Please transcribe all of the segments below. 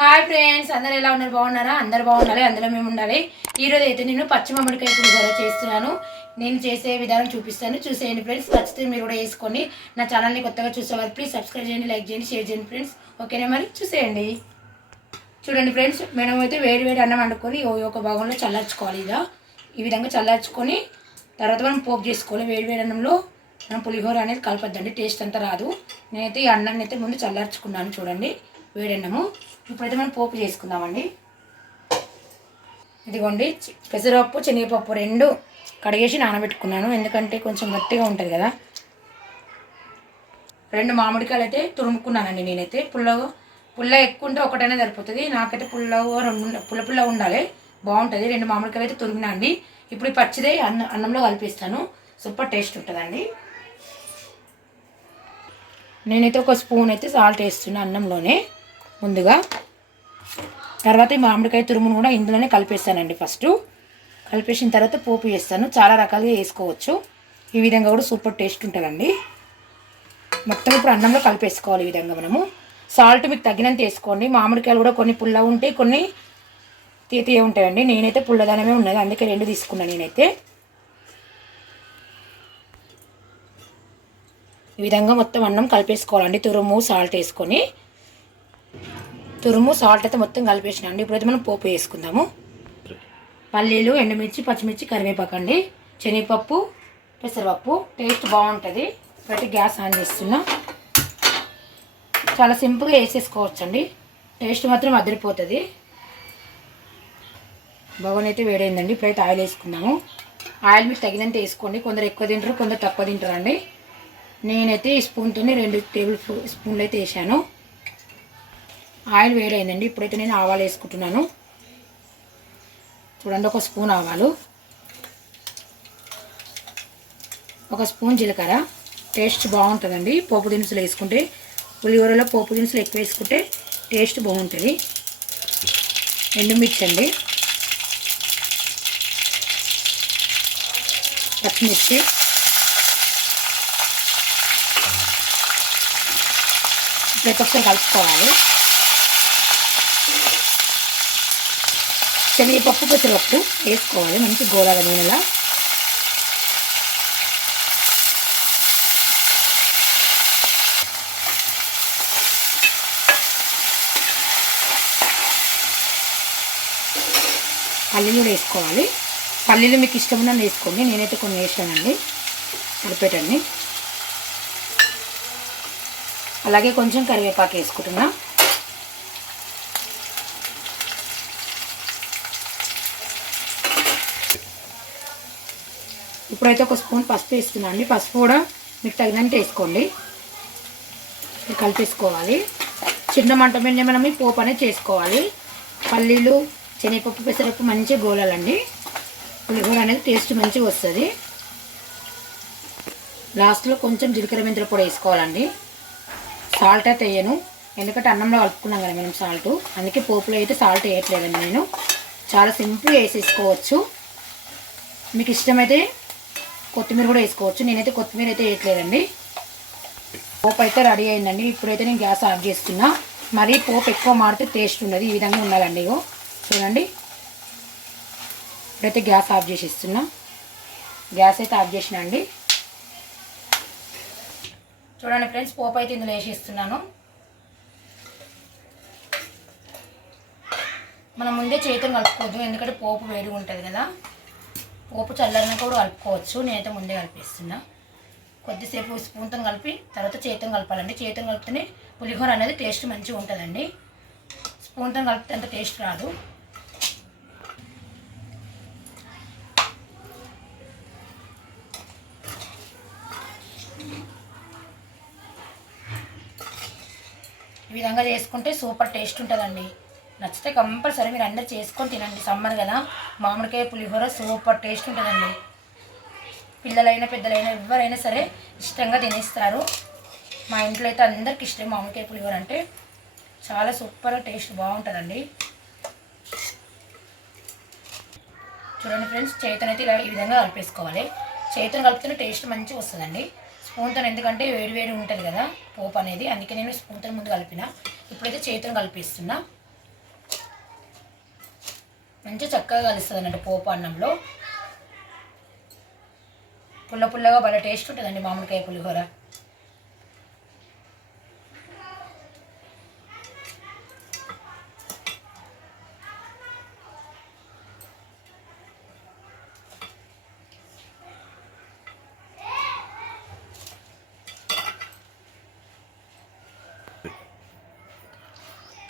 Hi friends, అందరు ఎలా ఉన్నారు? బాగున్నారా? అందరు బాగుండాలి, అందులో మేము ఉండాలి. ఈరోజు అయితే నేను పచ్చి మామిడికాయ పులిహోర చేస్తున్నాను. నేను చేసే విధానం చూపిస్తాను, చూసేయండి ఫ్రెండ్స్. ఖచ్చితంగా మీరు కూడా వేసుకోండి. నా ఛానల్ని కొత్తగా చూసేవారు ప్లీజ్ సబ్స్క్రైబ్ చేయండి, లైక్ చేయండి, షేర్ చేయండి ఫ్రెండ్స్. ఓకేనా? మరి చూసేయండి. చూడండి ఫ్రెండ్స్, మేము అయితే వేడి వేడి అన్నం వండుకొని ఒక భాగంలో చల్లార్చుకోవాలి. ఈ విధంగా చల్లార్చుకొని తర్వాత మనం పోపు చేసుకోవాలి. వేడి వేడి అన్నంలో మనం పులిహోర అనేది కలపద్దండి, టేస్ట్ అంతా రాదు. నేనైతే ఈ అన్నాన్ని అయితే ముందు చల్లార్చుకున్నాను. చూడండి వేడన్నము. ఇప్పుడైతే మనం పోపు చేసుకుందామండి. ఇదిగోండి, పెసరపప్పు శనగపప్పు రెండు కడిగేసి నానబెట్టుకున్నాను, ఎందుకంటే కొంచెం గట్టిగా ఉంటుంది కదా. 2 మామిడికాయలు అయితే తురుముకున్నానండి. నేనైతే పుల్ల ఎక్కువ ఉంటే ఒకటైనా సరిపోతుంది, నాకైతే పుల్ల ఉండాలి, బాగుంటుంది. 2 మామిడికాయలు అయితే తురిమినా అండి. ఇప్పుడు పచ్చిదే అన్నంలో కలిపిస్తాను, సూపర్ టేస్ట్ ఉంటుందండి. నేనైతే ఒక స్పూన్ అయితే సాల్ట్ వేస్తున్నా అన్నంలోనే ముందుగా. తర్వాత ఈ మామిడికాయ తురుమును కూడా ఇందులోనే కలిపేస్తానండి. ఫస్ట్ కలిపేసిన తర్వాత పోపు వేస్తాను. చాలా రకాలుగా వేసుకోవచ్చు, ఈ విధంగా కూడా సూపర్ టేస్ట్ ఉంటుందండి. మొత్తం ఇప్పుడు అన్నంలో కలిపేసుకోవాలి. ఈ విధంగా మనము సాల్ట్ మీకు తగినంత వేసుకోండి. మామిడికాయలు కూడా కొన్ని పుల్ల ఉంటాయి, కొన్ని తీయ ఉంటాయండి. నేనైతే పుల్లదనమే ఉన్నది, అందుకే 2 తీసుకున్నాను నేనైతే. ఈ విధంగా మొత్తం అన్నం కలిపేసుకోవాలండి. తురుము సాల్ట్ వేసుకొని, తురుము సాల్ట్ అయితే మొత్తం కలిపేసినండి. ఇప్పుడైతే మనం పోపు వేసుకుందాము. పల్లీలు, ఎండుమిర్చి, పచ్చిమిర్చి, కరివేపాకు అండి, శనగపప్పు, పెసరపప్పు. టేస్ట్ బాగుంటుంది. ఇప్పుడైతే గ్యాస్ ఆన్ చేస్తున్నా. చాలా సింపుల్గా వేసేసుకోవచ్చు అండి, టేస్ట్ మాత్రం అదిరిపోతుంది. బగోనైతే వేడైందండి. ఇప్పుడైతే ఆయిల్ వేసుకుందాము. ఆయిల్ మీకు తగినంత వేసుకోండి. కొందరు ఎక్కువ తింటారు, కొందరు తక్కువ తింటారండి. నేనైతే ఈ స్పూన్తో 2 టేబుల్ స్పూన్లు అయితే వేసాను. ఆయిల్ వేడైందండి. ఇప్పుడైతే నేను ఆవాలు వేసుకుంటున్నాను. చూడండి, 1 స్పూన్ ఆవాలు, 1 స్పూన్ జీలకర్ర. టేస్ట్ బాగుంటుందండి పోపు దినుసులు వేసుకుంటే. పులిహోరలో పోపు దినుసులు ఎక్కువ వేసుకుంటే టేస్ట్ బాగుంటుంది. ఎండుమిర్చి అండి, పచ్చిమిర్చి, ఇప్పుడైతే ఒకసారి కలుపుకోవాలి. శనగపప్పు, పెసరపప్పు వేసుకోవాలి, మంచి గోళాల నూనెలా. పల్లీలు కూడా వేసుకోవాలి. పల్లీలు మీకు ఇష్టమున్న వేసుకోండి, నేనైతే కొన్ని వేసానండి సరిపేటండి. అలాగే కొంచెం కరివేపాకు వేసుకుంటున్నా. ఇప్పుడైతే 1 స్పూన్ పసుపు వేస్తున్నా అండి. పసుపు కూడా మీకు తగినంత వేసుకోండి. కలిపేసుకోవాలి. చిన్న మంట మీద మనం ఈ పోపు అనేది చేసుకోవాలి. పల్లీలు, శనగపప్పు, పెసరపప్పు మంచిగా గోలాలండి. పులిహోర అనేది టేస్ట్ మంచిగా వస్తుంది. లాస్ట్లో కొంచెం జీలకర్ర మెంతుల పొడి వేసుకోవాలండి. సాల్ట్ అయితే వేయను, ఎందుకంటే అన్నంలో కలుపుకున్నాం కదా మనం సాల్ట్, అందుకే పోపులో అయితే సాల్ట్ వేయట్లేదండి నేను. చాలా సింపుల్గా వేసేసుకోవచ్చు. మీకు ఇష్టమైతే కొత్తిమీర కూడా వేసుకోవచ్చు, నేనైతే కొత్తిమీర అయితే వేయట్లేదండి. పోపు అయితే రెడీ అయిందండి. ఇప్పుడైతే నేను గ్యాస్ ఆఫ్ చేస్తున్నా. మరి పోపు ఎక్కువ మాడితే టేస్ట్ ఉండదు, ఈ విధంగా ఉండాలండి. ఇగో చూడండి, ఇప్పుడైతే గ్యాస్ ఆఫ్ చేసేస్తున్నా. గ్యాస్ అయితే ఆఫ్ చేసిన అండి. చూడండి ఫ్రెండ్స్, పోపు అయితే ఇందులో వేసేస్తున్నాను. మనం ముందే చేతిని కలుపుకోవద్దు, ఎందుకంటే పోపు వేడిగా ఉంటుంది కదా. పోపు చల్లారిన కూడా కలుపుకోవచ్చు, నేనైతే ముందే కలిపేస్తున్నా. కొద్దిసేపు స్పూన్తో కలిపి తర్వాత చేతితో కలపాలండి. చేతితో కలిపితేనే పులిహోర అనేది టేస్ట్ మంచిగా ఉంటుందండి, స్పూన్తో కలిపితే అంత టేస్ట్ రాదు. ఈ విధంగా చేసుకుంటే సూపర్ టేస్ట్ ఉంటుందండి. నచ్చితే కంపల్సరీ మీరు అందరు చేసుకొని తినండి. సమ్మర్ కదా, మామిడికాయ పులిహోర సూపర్ టేస్ట్ ఉంటుందండి. పిల్లలైనా పెద్దలైనా ఎవరైనా సరే ఇష్టంగా తినేస్తారు. మా ఇంట్లో అయితే అందరికి ఇష్టం మామిడికాయ పులిహోర అంటే. చాలా సూపర్ టేస్ట్ బాగుంటుందండి. చూడండి ఫ్రెండ్స్, చేతనైతే ఇలా ఈ విధంగా కలిపేసుకోవాలి. చేతిని కలిపితేనే టేస్ట్ మంచిగా వస్తుందండి. స్పూన్తో ఎందుకంటే వేడి వేడి ఉంటుంది కదా పోపు అనేది, అందుకే నేను స్పూన్తో ముందు కలిపిన. ఇప్పుడైతే చేతిని కలిపిస్తున్నా. మంచిగా చక్కగా కలుస్తుంది అన్నట్టు పోపు అన్నంలో. పుల్ల పుల్లగా భలే టేస్ట్ ఉంటుందండి మామిడికాయ పులిహోర.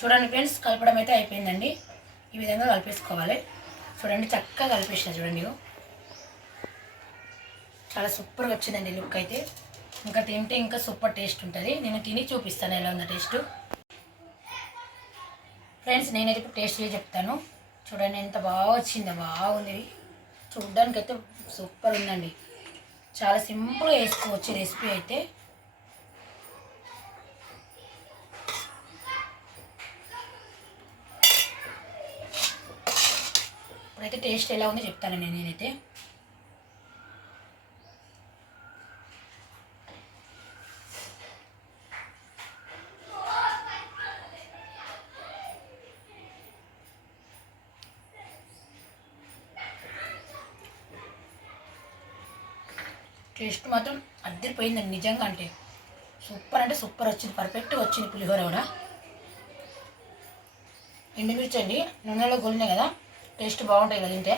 చూడండి ఫ్రెండ్స్, కలపడం అయితే అయిపోయిందండి. ఈ విధంగా కలిపేసుకోవాలి. చూడండి చక్కగా కలిపేసిన చూడండి. చాలా సూపర్గా వచ్చిందండి లుక్ అయితే. ఇంకా తింటే ఇంకా సూపర్ టేస్ట్ ఉంటుంది. నేను తిని చూపిస్తాను ఎలా ఉందో టేస్ట్. ఫ్రెండ్స్ నేనైతే ఇప్పుడు టేస్ట్ చేసి చెప్తాను. చూడండి ఎంత బాగా వచ్చిందో, బాగుంది. చూడ్డానికైతే సూపర్ ఉందండి. చాలా సింపుల్గా వేసుకోవచ్చు రెసిపీ అయితే. ఇప్పుడైతే టేస్ట్ ఎలా ఉందో చెప్తానండి నేనైతే. టేస్ట్ మాత్రం అద్దరిపోయిందండి నిజంగా. అంటే సూపర్ వచ్చింది. పర్ఫెక్ట్గా వచ్చింది పులిహోర కూడా. ఎండుమిర్చి అండి నూనెలో గొలినాయి కదా, టేస్ట్ బాగుంటాయి కదా తింటే.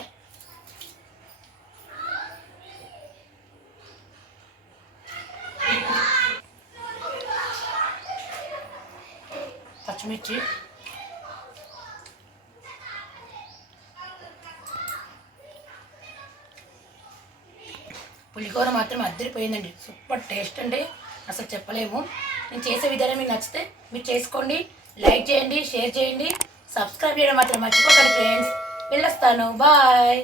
పచ్చిమిర్చి, పులిహోర మాత్రం అద్దరిపోయిందండి. సూపర్ టేస్ట్ అంటే అసలు చెప్పలేము. నేను చేసే విధానం మీకు నచ్చితే మీరు చేసుకోండి. లైక్ చేయండి, షేర్ చేయండి, సబ్స్క్రైబ్ చేయడం మాత్రం మర్చిపోకండి ఫ్రెండ్స్. వెళ్ళొస్తాను, బాయ్.